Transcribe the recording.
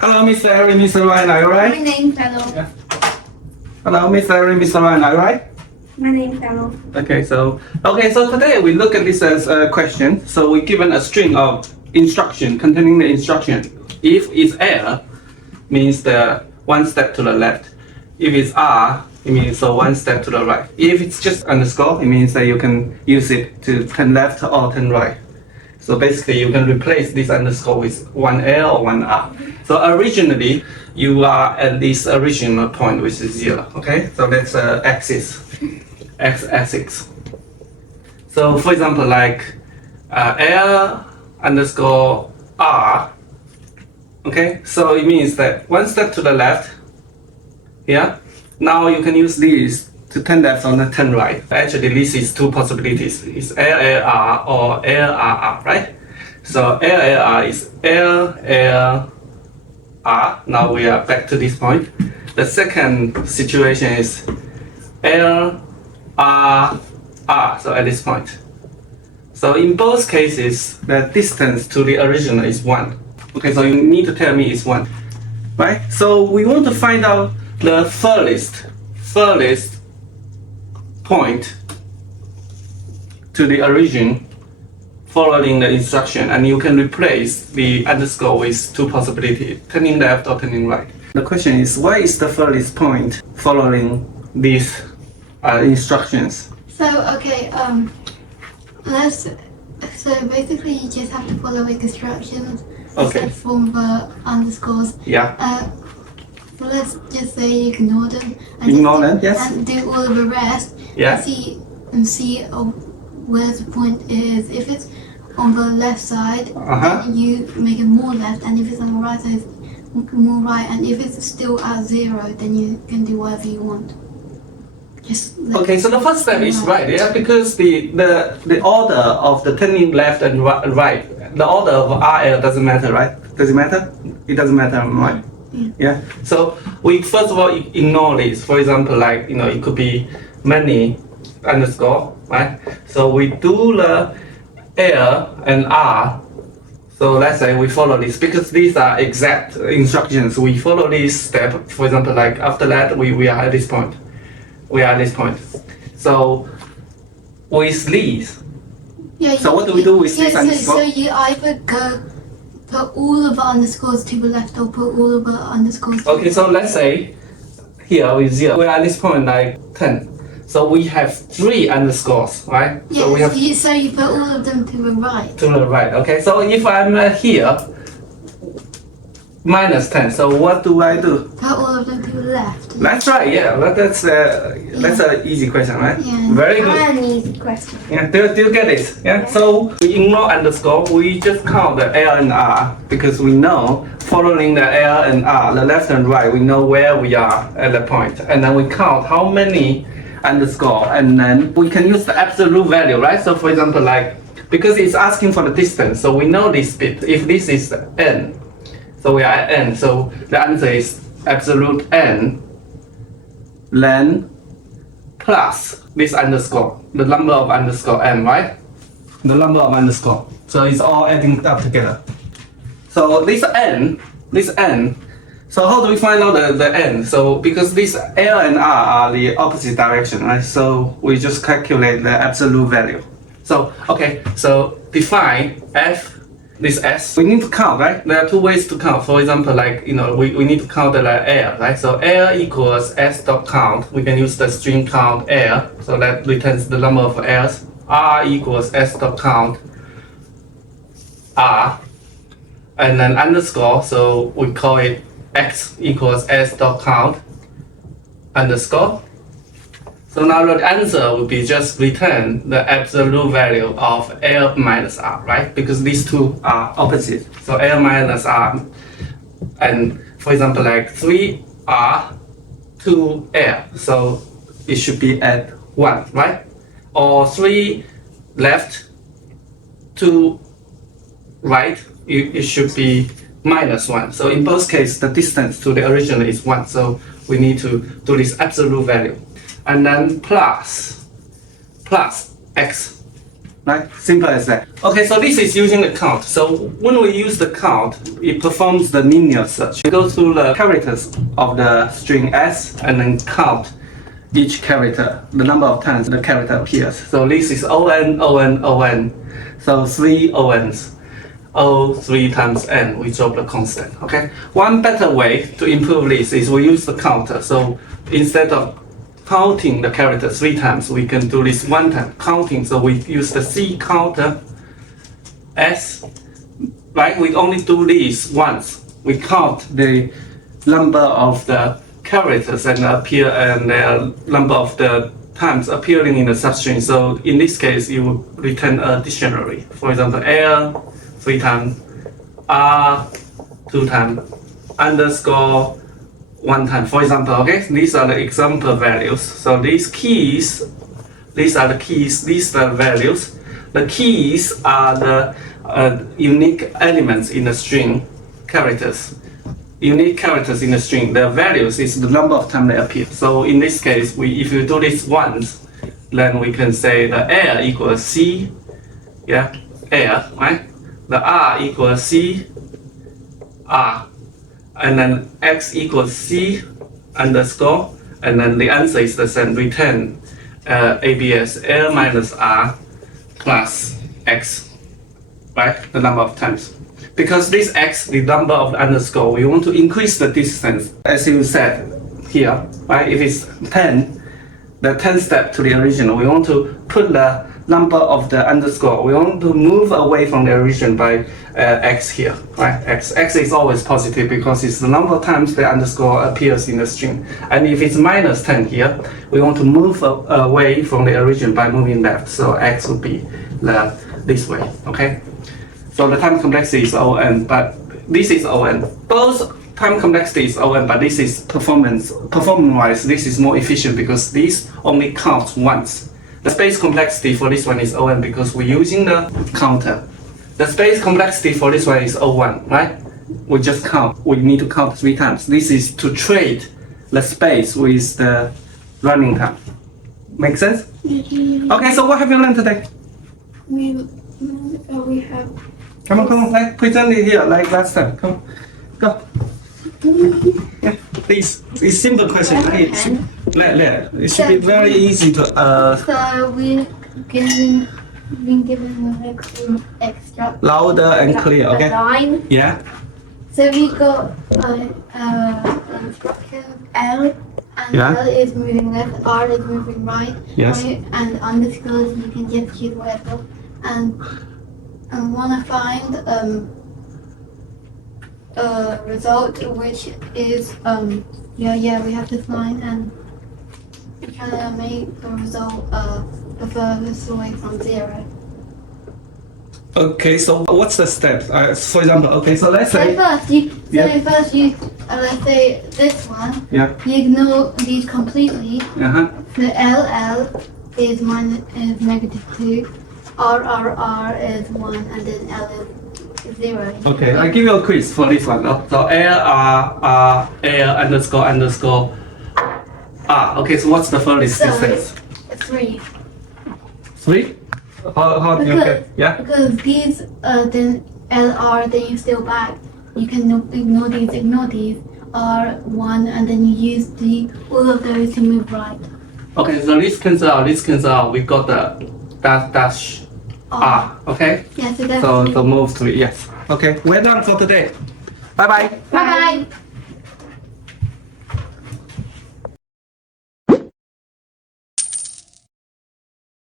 Hello, Mr. Aaron, Mr. Ryan, are you My right? name, fellow. Yeah. Hello, Mr. Aaron, Mr. Ryan, are you right? My name, fellow. Okay, so today we look at this as a question. So we're given a string of instruction containing the instruction. If it's L, means the one step to the left. If it's R, it means so one step to the right. If it's just underscore, it means that you can use it to turn left or turn right. So basically, you can replace this underscore with one L or one R. So originally, you are at this original point, which is 0. Okay, so that's axis, x-axis. So for example, like L underscore R. Okay, so it means that one step to the left. Yeah. Now you can use this to turn left or turn right. Actually, this is two possibilities. It's LLR or LRR, right? So LLR is LLR. Now we are back to this point. The second situation is LRR. So at this point. So in both cases, the distance to the original is 1. Okay, so you need to tell me it's 1. Right? So we want to find out the furthest point to the origin following the instruction, and you can replace the underscore with two possibilities, turning left or turning right. The question is, what is the furthest point following these instructions? So so basically you just have to follow instructions Okay. from the underscores. Yeah. So let's just say ignore them Ignore them, yes. and do all of the rest. Yeah. And see where the point is. If it's on the left side, then you make it more left, and if it's on the right side, more right, and if it's still at 0, then you can do whatever you want. Okay, so the first step is right, yeah, because the order of the turning left and right, the order of RL doesn't matter, right? Does it matter? It doesn't matter, right? Yeah. So we first of all ignore this. For example, like it could be many underscore, right? So we do the L and R. So let's say we follow this because these are exact instructions. We follow this step. For example, like after that, we are at this point. We are at this point. So with these. Yeah. So what do we do with this underscore? So you either put all of the underscores to the left or put all of the underscores to Okay, so let's say here with 0. We are at this point like 10. So we have 3 underscores, right? Yeah, so we have so you put all of them to the right. to the right. Okay, so if I'm here, minus 10. So what do I do? Put all of them to the left. That's right. Yeah, that's an easy question, right? Yeah. Very good. An easy question. Yeah, do you get it? Yeah. So we ignore underscore. We just count the L and R because we know following the L and R, the left and right, we know where we are at the point, and then we count how many underscore, and then we can use the absolute value, right? So for example, like because it's asking for the distance, so we know this bit. If this is n, so we are at n. So the answer is absolute n, then plus this underscore, the number of underscore m, right? The number of underscore. So it's all adding up together. So this n. So how do we find out the n? So because these L and R are the opposite direction, right? So we just calculate the absolute value. So okay, so define f, this s. We need to count, right? There are 2 ways to count. For example, like we need to count the L, right? So L equals s.count. We can use the string count L, so that returns the number of L's. R equals s.count R, and then underscore. So we call it x equals s.count underscore. So now the answer would be just return the absolute value of L minus R, right? Because these two are opposite. So L minus R, and for example, like 3R, 2L. So it should be at 1, right? Or 3 left, 2 right, it should be minus 1. So in both cases, the distance to the original is 1. So we need to do this absolute value. And then plus x Right? Simple as that. Okay, so this is using the count. So when we use the count, it performs the linear search. We go through the characters of the string S and then count each character, the number of times the character appears. So this is on, on, on. So 3 ons. O 3 times n, we drop the constant. Okay. One better way to improve this is we use the counter. So instead of counting the character 3 times, we can do this 1 time counting. So we use the C counter S. Right? We only do this once. We count the number of the characters and the number of the times appearing in the substring. So in this case, you will return a dictionary. For example, L 3 times, R 2 times, underscore 1 time. For example, okay, these are the example values. So these keys, these are the keys, these are the values. The keys are the unique elements in the string characters. Unique characters in the string. The values is the number of times they appear. So in this case, if you do this once, then we can say the air equals C, yeah, air, right? The R equals C, R, and then X equals C underscore, and then the answer is the same, return ABS, air minus R plus X, right? The number of times. Because this X, the number of the underscore, we want to increase the distance, as you said here, right? If it's 10, the 10 step to the original, we want to put the number of the underscore. We want to move away from the origin by X here, right? X is always positive because it's the number of times the underscore appears in the string. And if it's minus 10 here, we want to move away from the origin by moving left. So X would be this way, okay? So the time complexity is O(n), but this is O(n). Both time complexity is O(n), but this is performance-wise, this is more efficient because this only counts once. The space complexity for this one is O(n) because we're using the counter. The space complexity for this one is O(1), right? We just count. We need to count 3 times. This is to trade the space with the running time. Make sense? Okay, so what have you learned today? We have. Come on, like present it here like last time. Come, go. Yeah, please. It's simple question. It should be very easy to. So we've been given an extra. Louder and clear. Okay. Line. Yeah. So we got instruction L, and Yeah. L is moving left, R is moving right. Yes. Right? And underscores you can just choose whatever. And wanna find a result which is we have to find and try to make the result the furthest away from 0. Okay, so what's the steps? For example, okay, so let's say. First you let's say this one. Yeah. You ignore these completely. The LL is -2. R is 1 and then L is 0. Okay, I give you a quiz for this one. So air underscore R. Okay, so what's the furthest distance? 3. 3? How do you get? Yeah. Because these then LR, then you still back. You can ignore these. R1 and then you use all of those to move right. Okay, so this cancel out. We got the dash R. Okay. Yeah, so that's So move 3. Yes. Okay, we're done for today. Bye bye. Bye bye.